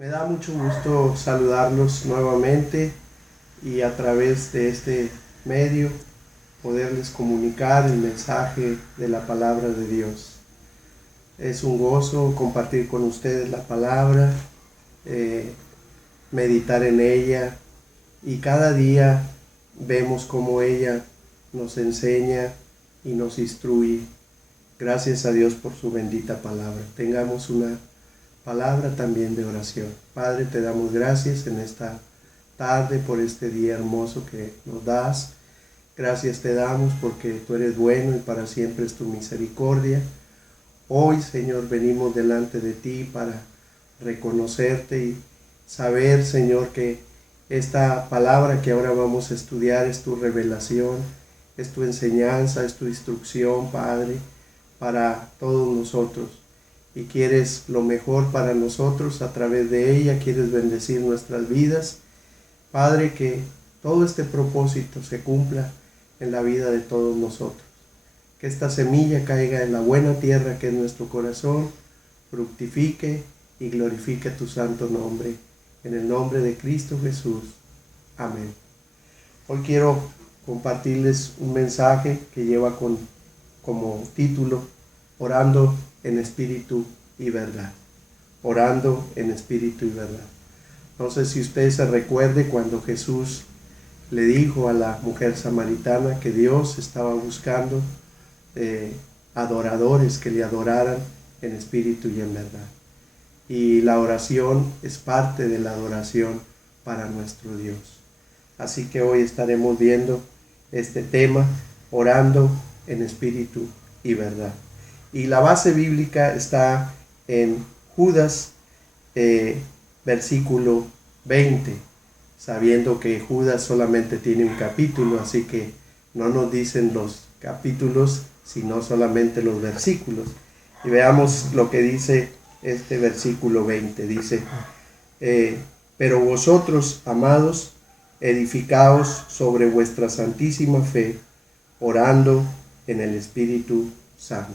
Me da mucho gusto saludarlos nuevamente y a través de este medio poderles comunicar el mensaje de la palabra de Dios. Es un gozo compartir con ustedes la palabra, meditar en ella, y cada día vemos cómo ella nos enseña y nos instruye. Gracias a Dios por su bendita palabra. Tengamos una palabra también de oración. Padre, te damos gracias en esta tarde por este día hermoso que nos das. Gracias te damos porque tú eres bueno y para siempre es tu misericordia. Hoy, Señor, venimos delante de ti para reconocerte y saber, Señor, que esta palabra que ahora vamos a estudiar es tu revelación, es tu enseñanza, es tu instrucción, Padre, para todos nosotros. Y quieres lo mejor para nosotros a través de ella, quieres bendecir nuestras vidas. Padre, que todo este propósito se cumpla en la vida de todos nosotros. Que esta semilla caiga en la buena tierra que es nuestro corazón, fructifique y glorifique tu santo nombre. En el nombre de Cristo Jesús. Amén. Hoy quiero compartirles un mensaje que lleva como título Orando en espíritu y verdad. Orando en espíritu y verdad. No sé si usted se recuerde cuando Jesús le dijo a la mujer samaritana que Dios estaba buscando adoradores que le adoraran en espíritu y en verdad. Y la oración es parte de la adoración para nuestro Dios. Así que hoy estaremos viendo este tema, orando en espíritu y verdad. Y la base bíblica está en Judas, versículo 20, sabiendo que Judas solamente tiene un capítulo, así que no nos dicen los capítulos, sino solamente los versículos. Y veamos lo que dice este versículo 20. Dice, pero vosotros, amados, edificaos sobre vuestra santísima fe, orando en el Espíritu Santo.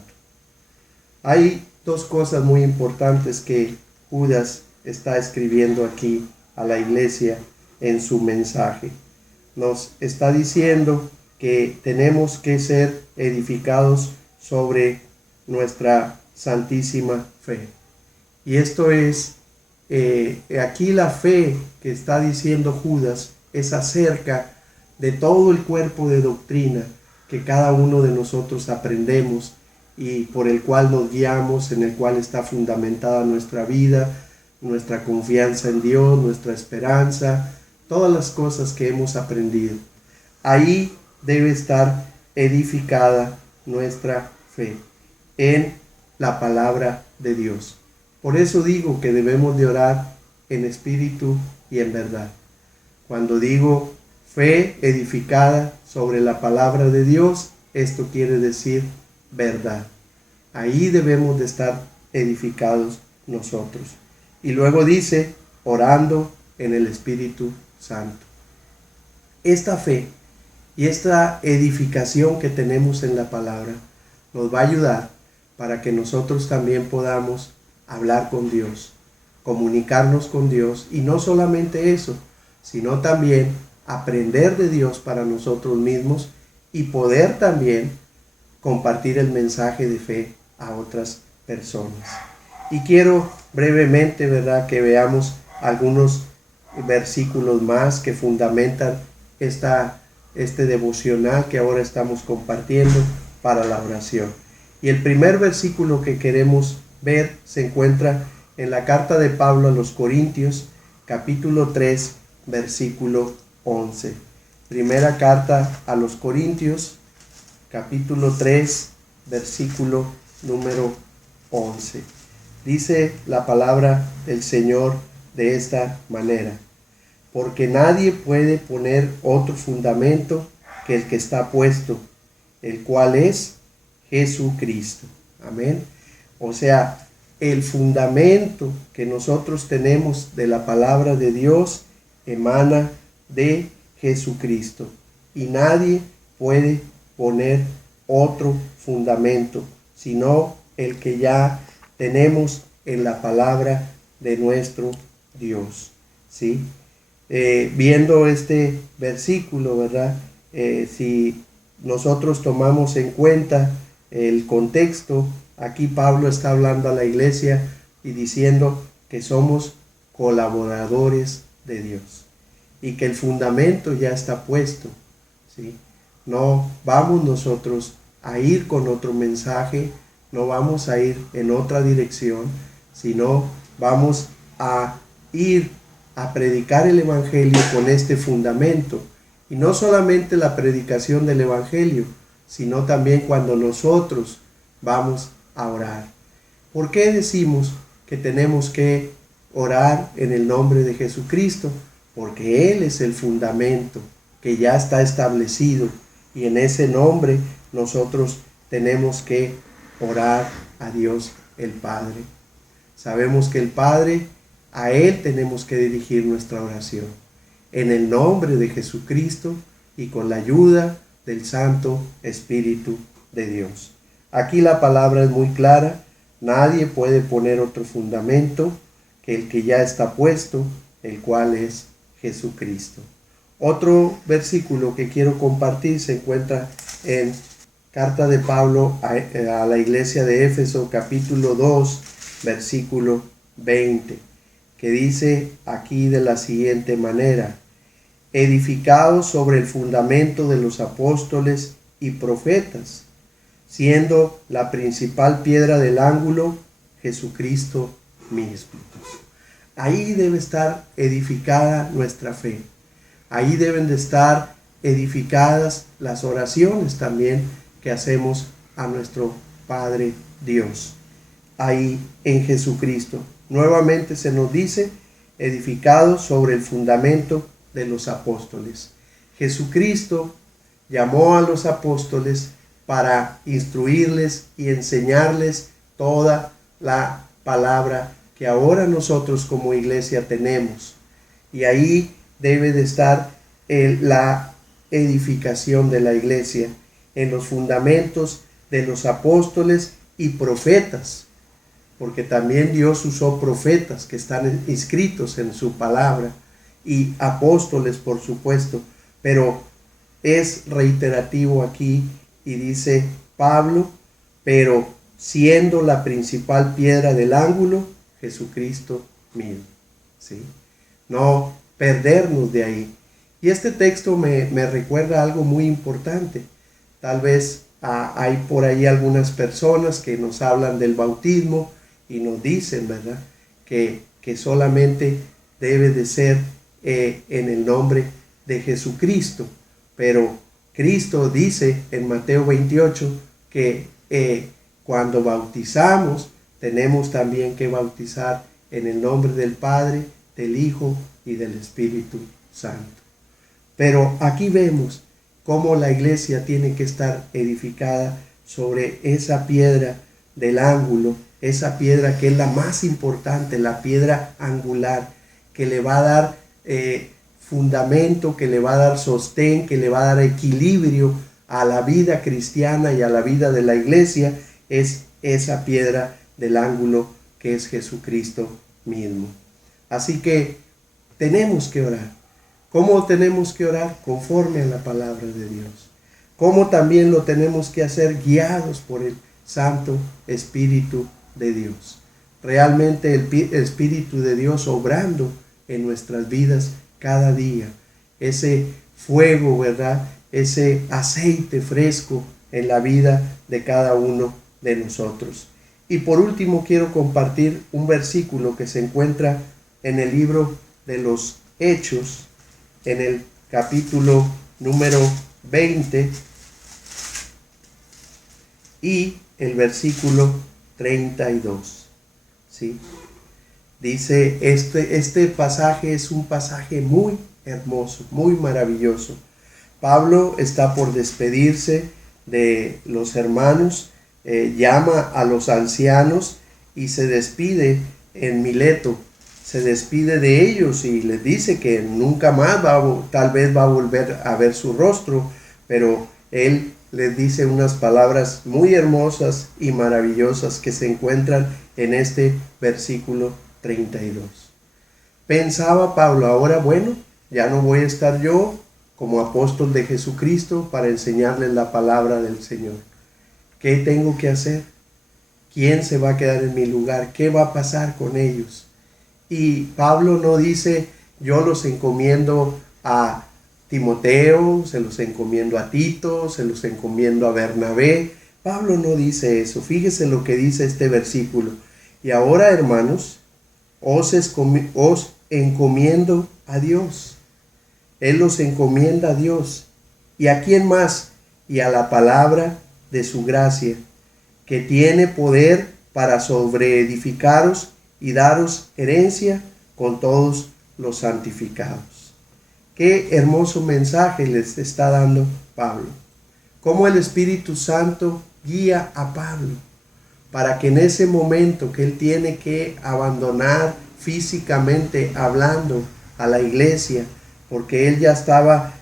Hay dos cosas muy importantes que Judas está escribiendo aquí a la iglesia en su mensaje. Nos está diciendo que tenemos que ser edificados sobre nuestra santísima fe. Y esto es, aquí la fe que está diciendo Judas es acerca de todo el cuerpo de doctrina que cada uno de nosotros aprendemos y por el cual nos guiamos, en el cual está fundamentada nuestra vida, nuestra confianza en Dios, nuestra esperanza, todas las cosas que hemos aprendido. Ahí debe estar edificada nuestra fe, en la palabra de Dios. Por eso digo que debemos de orar en espíritu y en verdad. Cuando digo fe edificada sobre la palabra de Dios, esto quiere decir verdad. Ahí debemos de estar edificados nosotros. Y luego dice, orando en el Espíritu Santo. Esta fe y esta edificación que tenemos en la palabra nos va a ayudar para que nosotros también podamos hablar con Dios, comunicarnos con Dios, y no solamente eso, sino también aprender de Dios para nosotros mismos y poder también compartir el mensaje de fe a otras personas. Y quiero brevemente, ¿verdad?, que veamos algunos versículos más que fundamentan este devocional que ahora estamos compartiendo para la oración. Y el primer versículo que queremos ver se encuentra en la carta de Pablo a los Corintios, capítulo 3, versículo 11. Primera carta a los Corintios, capítulo 3, versículo número 11. Dice la palabra del Señor de esta manera: porque nadie puede poner otro fundamento que el que está puesto, el cual es Jesucristo. Amén. O sea, el fundamento que nosotros tenemos de la palabra de Dios emana de Jesucristo. Y nadie puede poner otro fundamento, sino el que ya tenemos en la palabra de nuestro Dios, ¿sí? Viendo este versículo, ¿verdad? Si nosotros tomamos en cuenta el contexto, aquí Pablo está hablando a la iglesia y diciendo que somos colaboradores de Dios y que el fundamento ya está puesto, ¿sí? No vamos nosotros a ir con otro mensaje, no vamos a ir en otra dirección, sino vamos a ir a predicar el Evangelio con este fundamento. Y no solamente la predicación del Evangelio, sino también cuando nosotros vamos a orar. ¿Por qué decimos que tenemos que orar en el nombre de Jesucristo? Porque Él es el fundamento que ya está establecido y en ese nombre nosotros tenemos que orar a Dios el Padre. Sabemos que el Padre, a Él tenemos que dirigir nuestra oración. En el nombre de Jesucristo y con la ayuda del Santo Espíritu de Dios. Aquí la palabra es muy clara. Nadie puede poner otro fundamento que el que ya está puesto, el cual es Jesucristo. Otro versículo que quiero compartir se encuentra en carta de Pablo a la iglesia de Éfeso, capítulo 2, versículo 20, que dice aquí de la siguiente manera: edificados sobre el fundamento de los apóstoles y profetas, siendo la principal piedra del ángulo Jesucristo mismo. Ahí debe estar edificada nuestra fe. Ahí deben de estar edificadas las oraciones también que hacemos a nuestro Padre Dios. Ahí en Jesucristo. Nuevamente se nos dice, edificados sobre el fundamento de los apóstoles. Jesucristo llamó a los apóstoles para instruirles y enseñarles toda la palabra que ahora nosotros como iglesia tenemos. Y ahí debe de estar la edificación de la iglesia, en los fundamentos de los apóstoles y profetas, porque también Dios usó profetas que están inscritos en su palabra, y apóstoles por supuesto, pero es reiterativo aquí y dice Pablo, pero siendo la principal piedra del ángulo, Jesucristo mismo, ¿sí? No perdernos de ahí. Y este texto me recuerda algo muy importante. Tal vez hay por ahí algunas personas que nos hablan del bautismo y nos dicen, ¿verdad?, que solamente debe de ser en el nombre de Jesucristo. Pero Cristo dice en Mateo 28 que cuando bautizamos tenemos también que bautizar en el nombre del Padre, del Hijo y del Espíritu Santo. Pero aquí vemos cómo la iglesia tiene que estar edificada sobre esa piedra del ángulo, esa piedra que es la más importante, la piedra angular, que le va a dar fundamento, que le va a dar sostén, que le va a dar equilibrio a la vida cristiana y a la vida de la iglesia, es esa piedra del ángulo que es Jesucristo mismo. Así que tenemos que orar. ¿Cómo tenemos que orar? Conforme a la palabra de Dios. ¿Cómo también lo tenemos que hacer? Guiados por el Santo Espíritu de Dios. Realmente el Espíritu de Dios obrando en nuestras vidas cada día. Ese fuego, ¿verdad?, ese aceite fresco en la vida de cada uno de nosotros. Y por último quiero compartir un versículo que se encuentra en el libro de los Hechos, en el capítulo número 20 y el versículo 32. ¿Sí? Dice, este pasaje es un pasaje muy hermoso, muy maravilloso. Pablo está por despedirse de los hermanos, llama a los ancianos y se despide en Mileto. Se despide de ellos y les dice que nunca más tal vez va a volver a ver su rostro, pero él les dice unas palabras muy hermosas y maravillosas que se encuentran en este versículo 32. Pensaba Pablo, ahora bueno, ya no voy a estar yo como apóstol de Jesucristo para enseñarles la palabra del Señor. ¿Qué tengo que hacer? ¿Quién se va a quedar en mi lugar? ¿Qué va a pasar con ellos? Y Pablo no dice, yo los encomiendo a Timoteo, se los encomiendo a Tito, se los encomiendo a Bernabé. Pablo no dice eso. Fíjese lo que dice este versículo. Y ahora, hermanos, os encomiendo a Dios. Él los encomienda a Dios. ¿Y a quién más? Y a la palabra de su gracia, que tiene poder para sobreedificaros y daros herencia con todos los santificados. Qué hermoso mensaje les está dando Pablo. Cómo el Espíritu Santo guía a Pablo para que en ese momento que él tiene que abandonar físicamente hablando a la iglesia, porque él ya estaba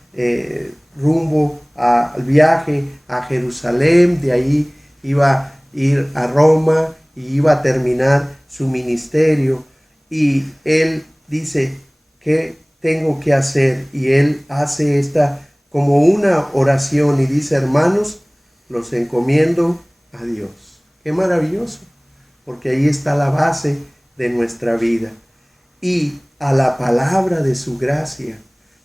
rumbo al viaje a Jerusalén, de ahí iba a ir a Roma y iba a terminar su ministerio, y él dice, ¿qué tengo que hacer? Y él hace esta como una oración y dice, hermanos, los encomiendo a Dios. Qué maravilloso, porque ahí está la base de nuestra vida. Y a la palabra de su gracia.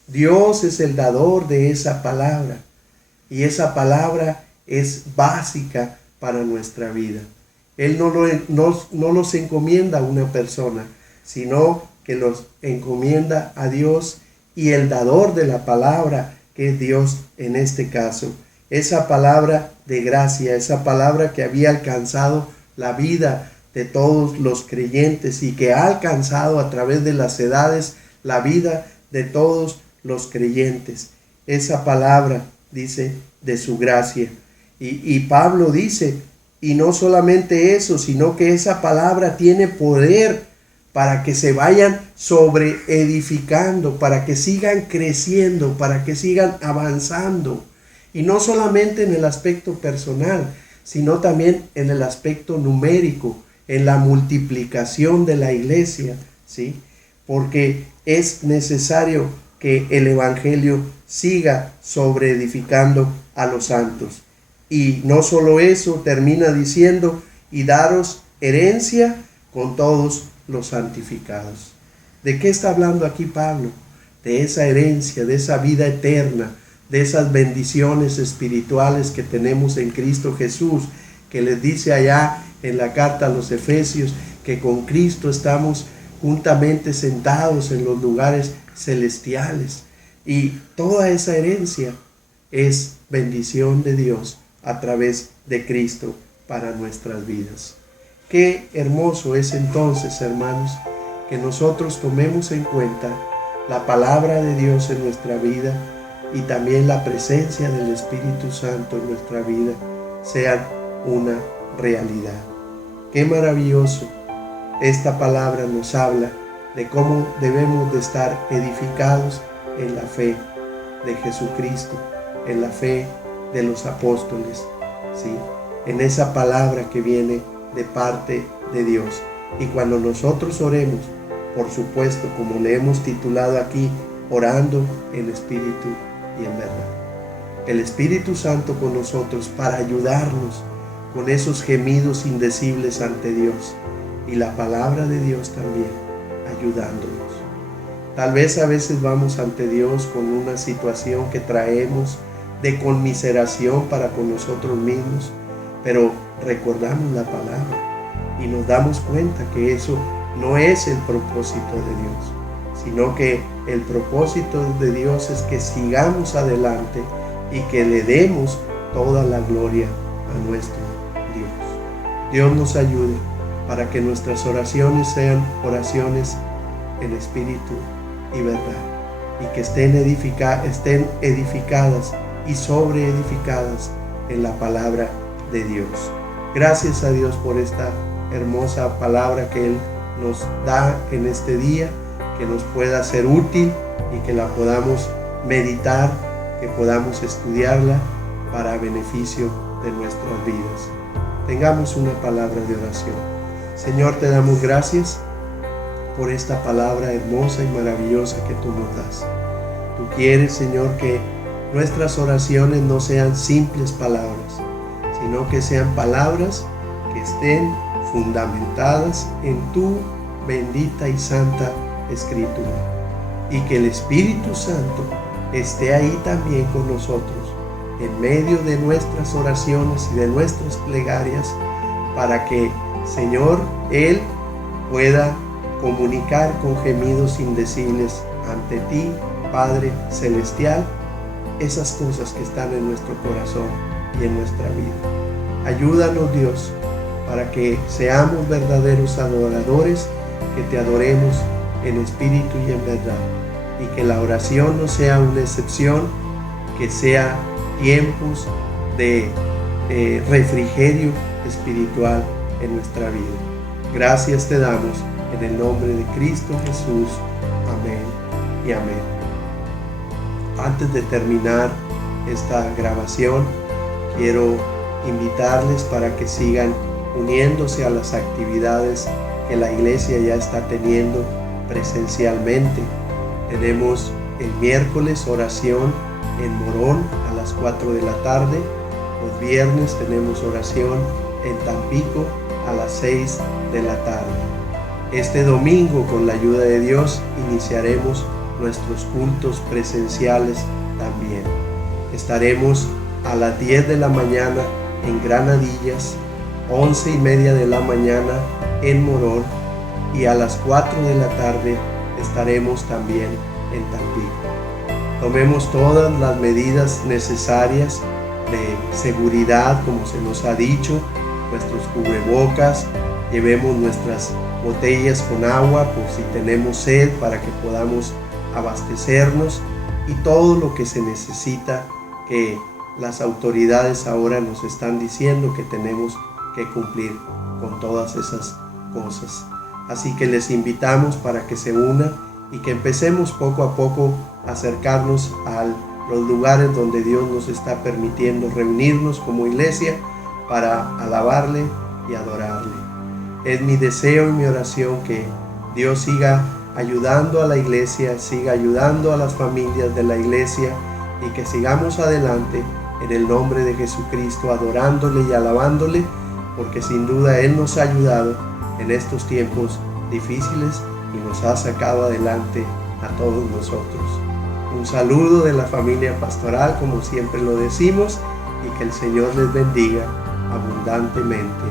Dios es el dador de esa palabra, y esa palabra es básica para nuestra vida. Él no los encomienda a una persona, sino que los encomienda a Dios y el dador de la palabra, que es Dios en este caso. Esa palabra de gracia, esa palabra que había alcanzado la vida de todos los creyentes y que ha alcanzado a través de las edades la vida de todos los creyentes. Esa palabra, dice, de su gracia. Y Pablo dice, y no solamente eso, sino que esa palabra tiene poder para que se vayan sobreedificando, para que sigan creciendo, para que sigan avanzando. Y no solamente en el aspecto personal, sino también en el aspecto numérico, en la multiplicación de la iglesia, ¿sí? Porque es necesario que el evangelio siga sobreedificando a los santos. Y no solo eso, termina diciendo, y daros herencia con todos los santificados. ¿De qué está hablando aquí Pablo? De esa herencia, de esa vida eterna, de esas bendiciones espirituales que tenemos en Cristo Jesús, que les dice allá en la carta a los Efesios, que con Cristo estamos juntamente sentados en los lugares celestiales. Y toda esa herencia es bendición de Dios a través de Cristo para nuestras vidas. Qué hermoso es entonces, hermanos, que nosotros tomemos en cuenta la palabra de Dios en nuestra vida y también la presencia del Espíritu Santo en nuestra vida sean una realidad. Qué maravilloso. Esta palabra nos habla de cómo debemos de estar edificados en la fe de Jesucristo, en la fe de los apóstoles, ¿sí? En esa palabra que viene de parte de Dios. Y cuando nosotros oremos, por supuesto, como le hemos titulado aquí, orando en espíritu y en verdad. El Espíritu Santo con nosotros para ayudarnos con esos gemidos indecibles ante Dios, y la palabra de Dios también ayudándonos. Tal vez a veces vamos ante Dios con una situación que traemos de conmiseración para con nosotros mismos, pero recordamos la palabra y nos damos cuenta que eso no es el propósito de Dios, sino que el propósito de Dios es que sigamos adelante y que le demos toda la gloria a nuestro Dios. Dios nos ayude para que nuestras oraciones sean oraciones en espíritu y verdad, y que estén edificadas y sobreedificadas en la palabra de Dios. Gracias a Dios por esta hermosa palabra que Él nos da en este día, que nos pueda ser útil y que la podamos meditar, que podamos estudiarla para beneficio de nuestras vidas. Tengamos una palabra de oración. Señor, te damos gracias por esta palabra hermosa y maravillosa que tú nos das. Tú quieres, Señor, que nuestras oraciones no sean simples palabras, sino que sean palabras que estén fundamentadas en tu bendita y santa Escritura. Y que el Espíritu Santo esté ahí también con nosotros, en medio de nuestras oraciones y de nuestras plegarias, para que, Señor, Él pueda comunicar con gemidos indecibles ante ti, Padre Celestial, esas cosas que están en nuestro corazón y en nuestra vida. Ayúdanos, Dios, para que seamos verdaderos adoradores, que te adoremos en espíritu y en verdad, y que la oración no sea una excepción, que sea tiempos de refrigerio espiritual en nuestra vida. Gracias te damos en el nombre de Cristo Jesús. Amén y amén. Antes de terminar esta grabación, quiero invitarles para que sigan uniéndose a las actividades que la iglesia ya está teniendo presencialmente. Tenemos el miércoles oración en Morón a las 4 de la tarde. Los viernes tenemos oración en Tampico a las 6 de la tarde. Este domingo, con la ayuda de Dios, iniciaremos nuestros cultos presenciales también. Estaremos a las 10 de la mañana en Granadillas, 11:30 de la mañana en Morón, y a las 4 de la tarde estaremos también en Tampico. Tomemos todas las medidas necesarias de seguridad, como se nos ha dicho, nuestros cubrebocas, llevemos nuestras botellas con agua por si tenemos sed para que podamos abastecernos, y todo lo que se necesita, que las autoridades ahora nos están diciendo que tenemos que cumplir con todas esas cosas. Así que les invitamos para que se unan y que empecemos poco a poco a acercarnos a los lugares donde Dios nos está permitiendo reunirnos como iglesia para alabarle y adorarle. Es mi deseo y mi oración que Dios siga ayudando a la iglesia, siga ayudando a las familias de la iglesia, y que sigamos adelante en el nombre de Jesucristo, adorándole y alabándole, porque sin duda Él nos ha ayudado en estos tiempos difíciles y nos ha sacado adelante a todos nosotros. Un saludo de la familia pastoral, como siempre lo decimos, y que el Señor les bendiga abundantemente.